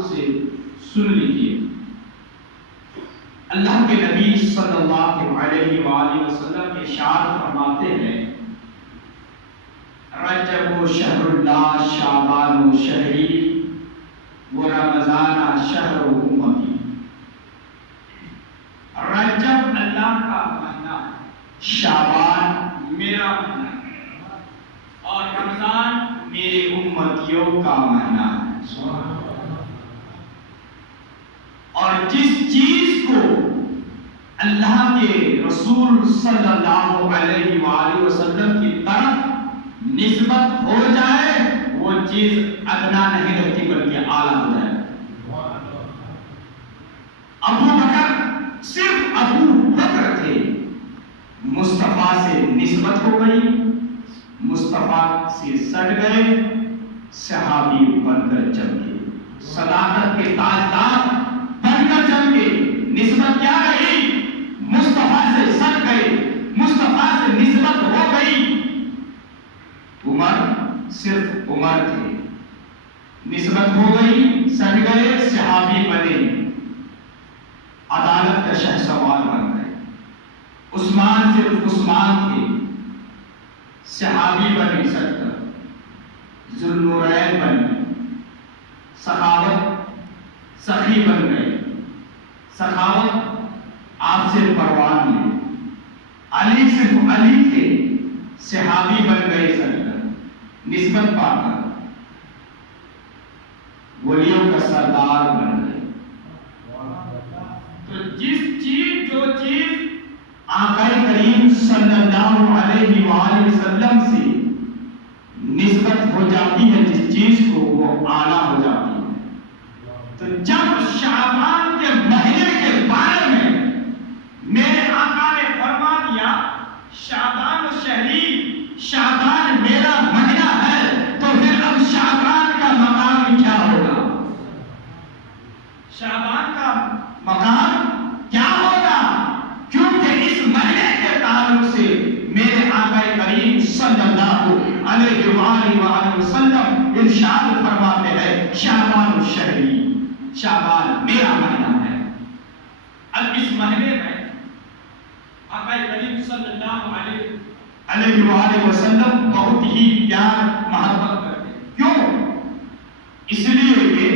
تعلق سے سن لیجیے۔ اللہ کے نبی صلی اللہ علیہ وآلہ وسلم ارشاد فرماتے ہیں رجب شہر اللہ شعبان شہری و رمضان شہر امتی۔ رجب اللہ کا مہینہ، شعبان میرا مہینہ اور رمضان میرے امتیوں کا مہینہ ہے۔ اور جس چیز کو اللہ کے رسول صلی اللہ علیہ وآلہ وسلم کی طرف نسبت ہو جائے وہ چیز ادنا نہیں رہتی بلکہ اعلیٰ ہو جائے۔ ابو بکر صرف ابو بکر تھے، مصطفیٰ سے نسبت ہو گئی، مصطفیٰ سے سٹ گئے، صحابی بن کر جم گئے، صداقت کے تاجدار بن کر جم گئے۔ نسبت کیا رہی؟ مصطفیٰ سے سٹ گئے، مصطفیٰ سے نسبت ہو گئی۔ عمر صرف عمر تھے، نسبت ہو گئی، سٹ گئے، صحابی بنے، عدالت کا شہسوار بن گئے۔ عثمان صرف عثمان تھے، صحابی بنے، سٹ کر ذوالنورین بنے، سخاوت سخی بن گئے، سخاوت آپ سے پروان لے۔ علی صرف علی تھے، صحابی بن گئے، سٹ کر نسبت پا کر ولیوں کا سردار بن گئے۔ تو جو چیز آقا کریم صلی اللہ علیہ وآلہ وسلم سے نسبت ہو جاتی ہے، جس چیز کو وہ اعلیٰ ہو جاتی ہے۔ تو جب شعبان کے مہینے کے بارے میں میرے آقا نے فرما دیا شعبان شہری، شعبان میرا مہینہ ہے، تو پھر اب شعبان کا مقام کیا ہوگا؟ شعبان کا مقام کیا ہوگا؟ کیونکہ اس مہینے کے تعلق سے میرے آقا کریم صلی اللہ علیہ وآلہ وسلم ارشاد فرماتے ہیں شعبان شہری، شعبان میرا مہینہ ہے۔ اب اس مہینے میں آقا کریم صلی اللہ علیہ وآلہ وسلم بہت ہی پیار محبت کرتے ہیں۔ کیوں؟ اس لیے کہ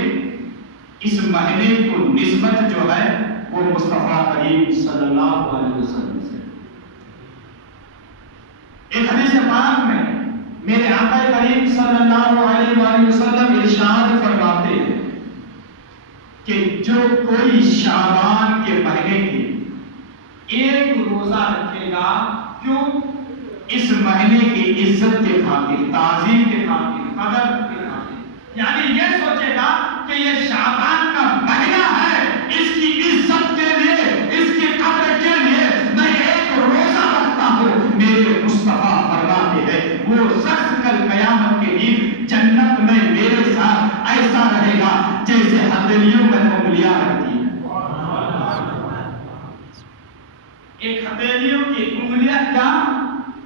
اس مہینے کو نسبت جو ہے وہ مصطفیٰ کریم صلی اللہ علیہ وسلم سے۔ ایک حدیث پاک میں میرے آقا کریم صلی اللہ علیہ وآلہ وسلم ارشاد فرماتے ہیں کہ جو کوئی شعبان کے مہینے کی ایک روزہ رکھے گا، کیوں؟ اس مہینے کی عزت کے خاطر، تعظیم کے خاطر، قدر کے خاطر، یعنی یہ سوچے گا کہ یہ شعبان کا مہینہ ہے، اس کی عزت کے لیے، اس کی قدر کے لیے میں ایک روزہ رکھتا ہوں۔ میرے مصطفیٰ فرماتے ہیں وہ شخص کل قیامت کے دن جنت میں میرے ساتھ ایسا رہے گا جیسے ہتھیلیوں میں انگلیاں رہتی ہیں۔ ایک ہتھیلیوں کی انگلیاں کیا؟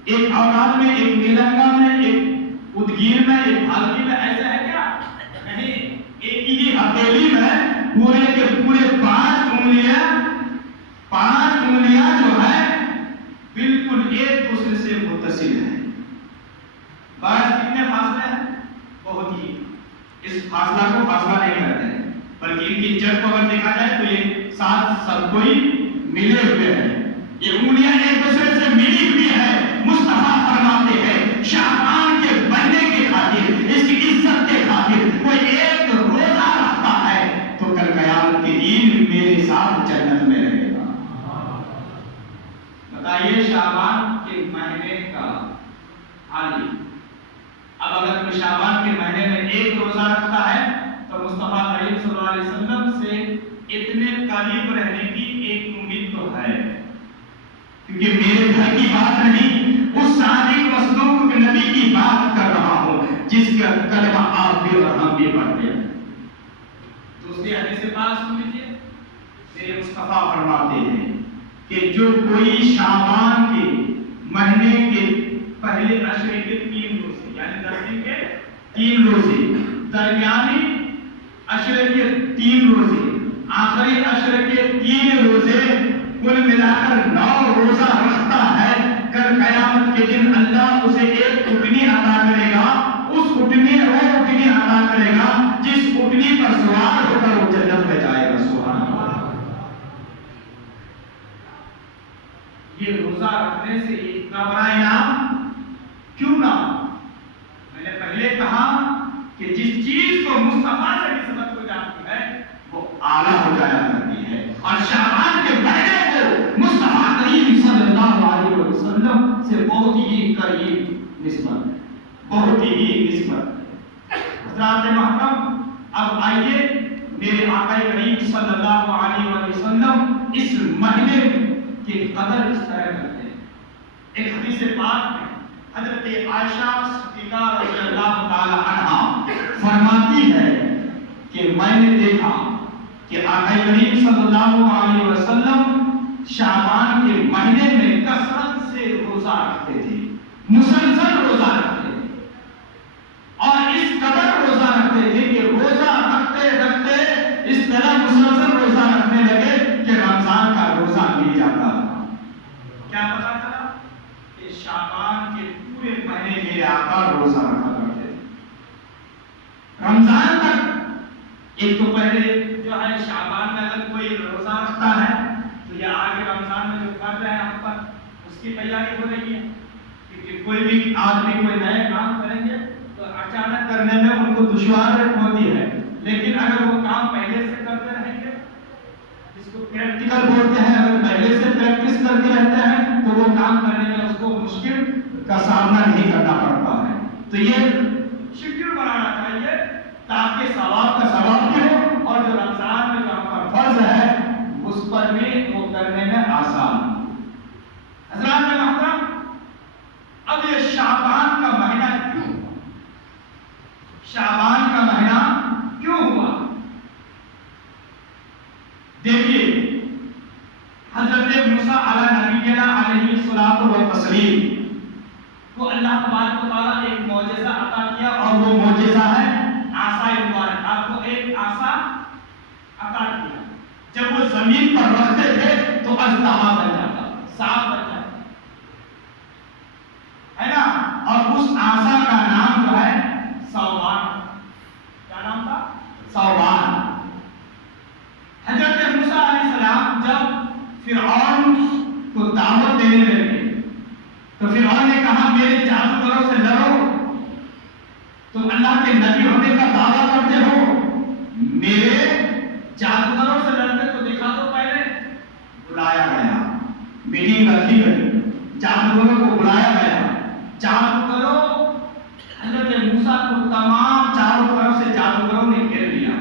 ایک اولاد میں، ایک نیلنگا میں، ایک ادگیر میں، ایک بھالگی میں، ایسا ہے کیا؟ نہیں، ایک ہی ہتھیلی میں پورے کے پورے پانچ انگلیاں جو ہے بالکل ایک دوسرے سے متصل ہیں۔ بس کتنے فاصلے ہیں؟ بہت ہی، اس فاصلہ کو فاصلہ نہیں کرتے ہیں، بلکہ ان کی جڑ کو اگر دیکھا جائے تو یہ ساتھ سب کوئی ملے ہوئے ہیں، یہ انگلیاں ایک دوسرے سے ملی ہوئی ہے۔ مصطفیٰ فرماتے ہیں شعبان کے بننے کے خاطر، اس کی عزت کے خاطر کوئی ایک روزہ رکھتا ہے تو کل قیامت کے دن میرے ساتھ جنت میں رہے گا۔ بتائیے شعبان کے مہینے کا حال۔ اب اگر کوئی شعبان کے مہینے میں ایک روزہ رکھتا ہے تو مصطفیٰ کریم صلی اللہ علیہ وسلم سے اتنے قریب رہنے کی ایک امید تو ہے، کیونکہ میرے گھر کی بات نہیں، اس صادق مصدوق نبی کی بات کر رہا ہوں جس کا کلمہ آپ بھی اور ہم بھی پڑھتے ہیں۔ دوسری حدیث پاک سن لیجیے، میرے مصطفیٰ فرماتے ہیں کہ جو کوئی شعبان کے مہینے کے پہلے عشرے کے 3 روزے، یعنی 10 دن کے 3 روزے، درمیانی عشر کے 3 روزے، آخری عشر کے 3 روزے، کل ملا کر 9 روزہ رکھتا ہے، کل قیامت کے دن اللہ اسے ایک اٹھنی عطا کرے گا، اس اٹھنی عطا کرے گا جس اٹھنی پر سوار ہو کر وہ جنت میں جائے گا۔ سبحان اللہ۔ یہ روزہ رکھنے سے اتنا بڑا انعام کیوں نہ؟ میں نے پہلے کہا کہ جس چیز کو مصطفیٰ سے نسبت ہو جاتی ہے وہ اعلیٰ ہو جایا کرتی ہے، اور شعبان کے مہینے کو مصطفیٰ کریم صلی اللہ علیہ وسلم سے بہت ہی قریب نسبت، بہت ہی نسبت۔ حضرات محترم، اب آئیے میرے آقا کریم صلی اللہ علیہ وسلم اس مہینے کی قدر اس طرح کرتے ہیں۔ ایک حدیث پاک میں حضرت عائشہ صدیقہ رضی اللہ تعالی عنہا فرماتی ہے کہ میں نے دیکھا کہ آقا کریم صلی اللہ علیہ وسلم شعبان کے مہینے میں کثرت سے روزہ رکھتے تھے، مسلسل روزہ رکھتے تھے، اور اس قدر روزہ رکھتے تھے کہ روزہ رکھتے رکھتے اس طرح مسلسل روزہ رکھنے لگے کہ رمضان کا روزہ مل جاتا تھا۔ کیا پتا چلا؟ کہ شعبان کے پورے مہینے میرے آقا روزہ رکھا کرتے تھے رمضان تک۔ ایک تو پہلے جو ہے شعبان میں اگر کوئی روزہ رکھتا ہے تو یہ آگے رمضان میں جو فرض ہے ہم پر اس کی تیاری ہو رہی ہے، کیونکہ کوئی بھی آدمی کوئی نئے کام کریں گے تو اچانک کرنے میں ان کو دشوار ہوتی ہے، لیکن اگر وہ کام پہلے سے کرتے رہیں گے، اس کو پریکٹیکل بولتے ہیں، اگر پہلے سے پریکٹس کرتے رہتے ہیں تو وہ کام کرنے میں اس کو مشکل کا سامنا نہیں کرنا پڑتا ہے۔ تو یہ شیڈول بنانا چاہیے تاکہ ثواب کا ثواب بھی ہو، اور جو رمضان میں جو ہم پر فرض ہے اس پر بھی وہ کرنے میں آسان۔ حضرات محترم، اب یہ شعبان کا مہینہ کیوں ہوا؟ شعبان کا مہینہ کیوں ہوا؟ دیکھیے، حضرت موسیٰ علیہ نبینا علیہ الصلوۃ والتسلیم کو اللہ تبارک و تعالیٰ ایک معجزہ عطا کیا، اور وہ معجزہ ہے عصا مبارک۔ آپ کو ایک عصا عطا کیا، جب وہ زمین پر رکھتے تھے تو اژدہا بن جاتا، سانپ بن جاتا ہے نا، اور اس عصا کا نام جو ہے ثوبان۔ کیا نام تھا؟ ثوبان۔ حضرت موسیٰ علیہ السلام جب فرعون کو دعوت دینے لگے تو فرعون نے کہا میرے جادوگروں سے لڑو، تم اللہ کے نبی ہونے کا دعویٰ کرتے ہو، میرے جادوگروں سے لڑتے تو دکھا دو۔ پہلے بلایا گیا، میٹنگ رکھی گئی، جادوگروں کو بلایا گیا، جادوگروں حضرت موسیٰ کو تمام چاروں طرف سے جادوگروں نے گھیر لیا،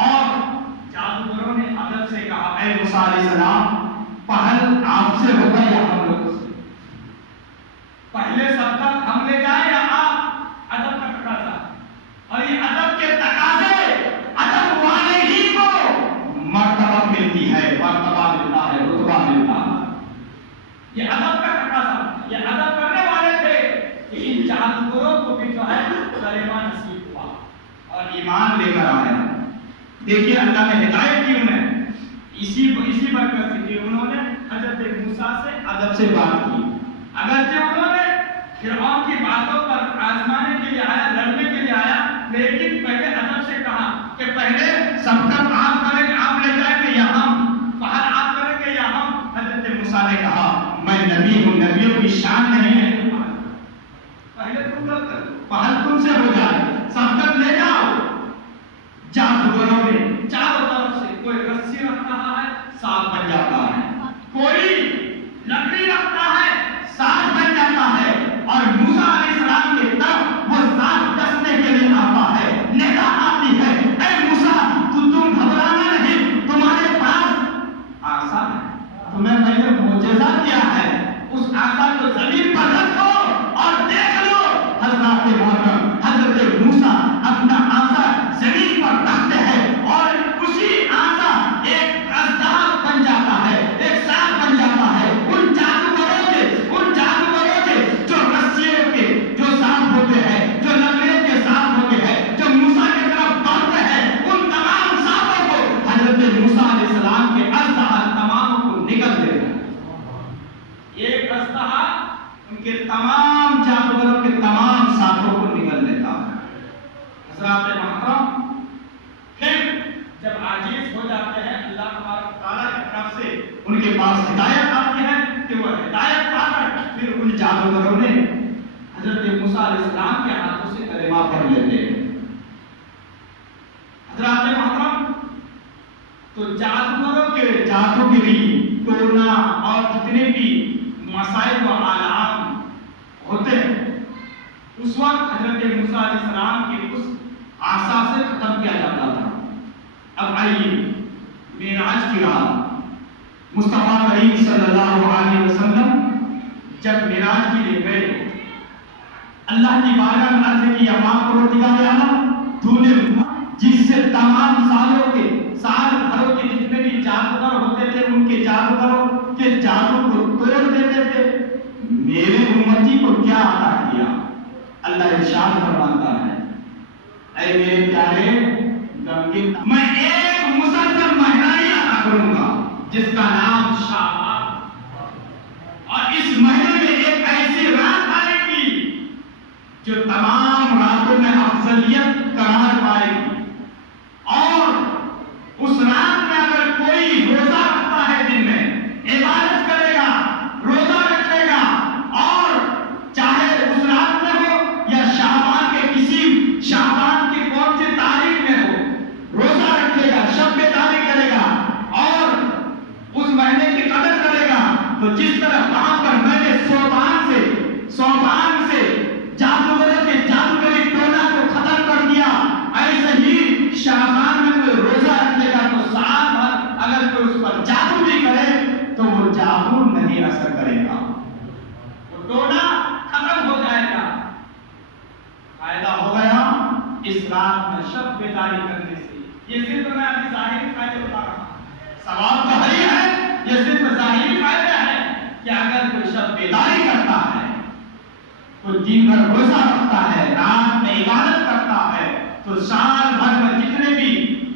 اور جادوگروں نے ادب سے کہا اے موسیٰ علیہ السلام پہل آپ سے ہوگا یا ہم لوگوں سے؟ پہلے سبقت ہم لے جائیں یا آپ؟ ادب کا تقاضا، اور یہ ادب کے تقاضے ادب والے ہی کو مرتبہ ملتی ہے، مرتبہ ملتا ہے، رتبہ ملتا ہے۔ یہ ادب کا تقاضا، یہ ادب کرنے والے تھے کہ ان جادوگروں کو بھی جو ہے کلمہ نصیب ہوا اور ایمان لے کر آیا۔ دیکھیے اللہ نے ہدایت کی انہیں، اسی برکت سے کہ انہوں نے حضرت موسیٰ سے ادب سے بات کی، اگرچہ انہوں نے فرعون کی باتوں پر آزمانے کے لیے آیا، لڑنے کے لیے آیا، لیکن پہلے ادب سے کہا کہ پہلے سبقت آپ کریں گے، آپ لے جائیں گے یا ہم؟ پہل آپ کریں گے یا ہم؟ حضرت موسیٰ نے کہا میں نبی ہوں، نبیوں کی شان نہیں ہے پہلے تم لوگ کرو، پہل تم سے ہو جائے، سبقت لے جاؤ۔ جادوگروں نے چاروں طرف سے، کوئی رسی رکھ رہا ہے سانپ بن جاتا ہے، کوئی لکڑی رکھتا ہے سانپ بن جاتا ہے، اور موسیٰ علیہ السلام کی طرف وہ سانپ ڈسنے کے لیے آتا ہے، ندا آتی ہے اے موسیٰ تم گھبرانا نہیں، تمہارے پاس عصا ہے، تمہیں میں نے معجزہ کیا ہے، اس عصا کو زمین پر رکھو اور دیکھ لو۔ حضرات محترم، حضرت موسیٰ اپنا عصا زمین پر رکھتے ہیں اور اسی عصا ایک اژدہا بن جاتا ان کے پاس ہدایت آتی ہے کہ وہ ہدایت پا کر پھر ان جادوگروں نے حضرت موسیٰ علیہ السلام کے ہاتھوں سے کلمہ پڑھ لیتے ہیں۔ حضرات محترم، تو جادوگروں کے جادوگری، ٹونا اور جتنے بھی مسائل و آلام ہوتے ہیں اس وقت حضرت موسیٰ علیہ السلام کے اس عصا سے ختم کیا جاتا تھا۔ اب آئیے معراج کی رات مصطفیٰ کریم صلی اللہ علیہ وسلم جب معراج کے لیے گئے، اللہ کی بارگاہ میں عرض کی، یا پاک پروردگار عالم، تو نے جس سے تمام سالوں کے سال بھروں کے جتنے بھی جادوگر ہوتے تھے ان کے جادوگروں کے جادو کو توڑ دیتے تھے، میرے امتی کو کیا عطا کیا؟ اللہ ارشاد فرماتا ہے، اے میرے پیارے غمگین، میں ایک مسلسل مہینہ عطا کروں گا جس کا نام شعبان، اور اس مہینے میں ایک ایسی رات آئے گی جو تمام راتوں میں افضلیت قرار پائے گی، اور اس رات میں اگر کوئی روزہ رکھتا ہے دن میں عبادت کرے گا، روزہ رکھے گا، اور چاہے اس رات میں ہو یا شعبان کے کسی شعبان کی کون سی تاریخ میں ہو، روزہ رکھے گا، شب بیداری کرے گا اور اس مہینے کی قدر کرے گا، تو جس طرح وہاں پر میں نے صوبان سے جادوگروں کے جادوگری ٹونا کو ختم کر دیا، ایسے ہی شعبان میں کوئی روزہ رکھے گا تو سال بھر اگر کوئی اس پر جادو بھی کرے تو وہ جادو نہیں اثر کرے گا، وہ ٹونا ختم ہو جائے گا۔ فائدہ ہو گیا اس رات میں شب بیداری کرنے سے۔ یہ صرف میں ابھی ظاہری فائدے بتا رہا ہوں، ثواب تو ہے، یہ صرف ظاہری فائدہ ہے کہ اگر کوئی شب بیداری کرتا ہے، کوئی دن بھر روزہ رکھتا ہے، رات میں عبادت کرتا ہے، تو سال بھر میں جتنے بھی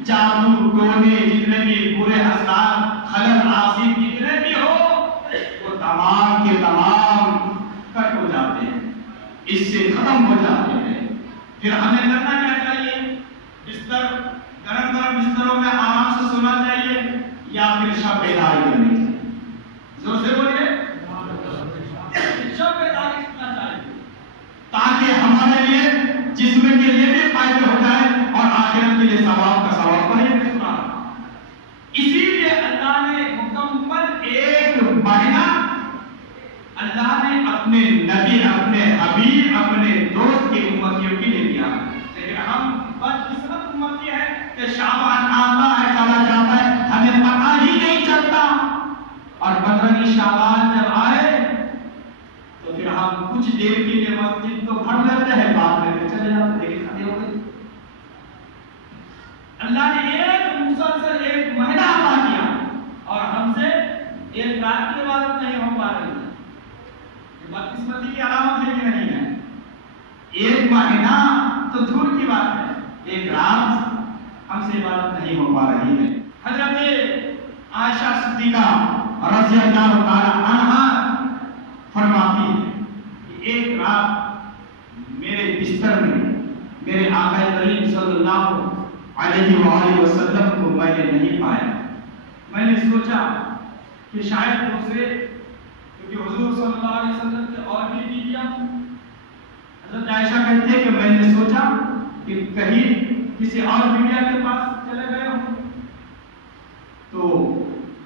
جادو ٹونے، جتنے بھی برے اثرات، خلل آسیب جتنے بھی ہو، وہ تمام کے تمام کٹ ہو جاتے ہیں، اس سے ختم ہو جاتے ہیں۔ پھر ہمیں کرنا کیا چاہیے؟ بستر گرم گرم بستروں میں آرام سے سونا چاہیے یا پھر شب بیداری کرنی چاہیے؟ زور سے بولیے، شب بیداری کرنا چاہیے تاکہ ہمارے لیے جسم کے لیے بھی فائدے ہو جائے اور آخرت کے لیے ثواب کا ثواب بنے۔ اسی لیے اللہ نے مکمل ایک مہینہ اللہ نے اپنے نبی، اپنے حبیب، اپنے دوست کی امتیوں کے لیے دیا، لیکن ہم بدقسمت امتی ہے کہ شعبان آتا ہے چلا جاتا ہے، ہمیں پتہ ہی نہیں چلتا، اور بدرنگی شعبان جب آئے تو پھر ہم کچھ دیر کے لیے مسجد تو پڑھ لیتے ہیں، بعد میں پھر چلے جاتے ہیں، کھڑے ہو گئے۔ اللہ نے ایک مسلسل ایک مہینہ عطا کیا اور ہم سے ایک رات کی عبادت نہیں ہو پا رہی ہے، یہ بدقسمتی کی علامت ہے کہ نہیں ہے؟ ایک مہینہ تو دور کی بات ہے، ایک رات ہم سے عبادت نہیں ہو پا رہی ہے۔ حضرت عائشہ صدیقہ رضی اللہ تعالی عنہا فرماتی ہے کہ ایک رات میرے بستر میں میرے آقا کریم صلی اللہ علیہ وآلہ وسلم کو میں نے نہیں پایا۔ میں نے سوچا کہ شاید دوسرے، کیونکہ حضور صلی اللہ علیہ وسلم کے اور بھی بیویاں، حضرت عائشہ کہتے ہیں کہ میں نے سوچا کہ کہیں کسی اور بیویا کے پاس چلے گئے ہوں، تو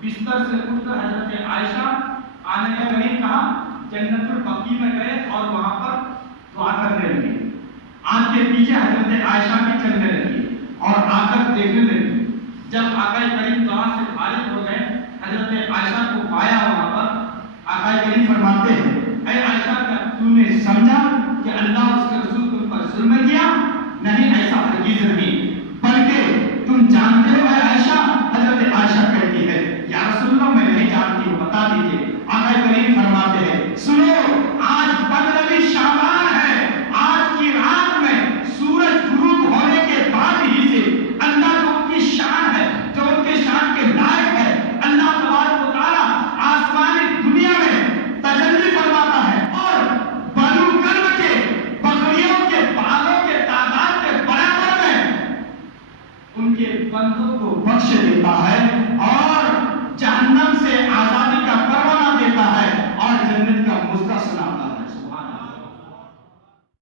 بستر سے اٹھ کر حضرت عائشہ آنے کا قریب کہا، جنت البقیع میں گئے اور وہاں پر دعا کرنے لگے۔ آنکھ کے پیچھے حضرت عائشہ بھی چلنے لگی اور آ کر دیکھنے لگی۔ جب آقا کریم دعا سے فارغ ہو گئے، حضرت عائشہ کو پایا وہاں پر، آقا کریم فرماتے ہیں، اے عائشہ کیا تو نے سمجھا کہ اللہ اس کے رسول تم پر ظلم کیا؟ نہیں، ایسا ہرگز نہیں، بلکہ تم جانتے ہو اے عائشہ۔ حضرت عائشہ کہتی ہے، یا رسول اللہ میں نہیں جانتی ہوں، بتا دیجئے۔ آقا کریم فرماتے ہیں، سنو، آج 15ویں شعبان ہے، آج کی رات میں سورج غروب ہونے کے بعد ہی سے اللہ جو ان کی شان ہے، جو ان کے شان کے لائق ہے، اللہ تبارک و تعالیٰ آسمانی دنیا میں تجلی فرماتا ہے اور بنو کرم کے بکریوں کے بالوں کے تعداد کے برابر میں ان کے بندوں کو بخش دیتا ہے، اور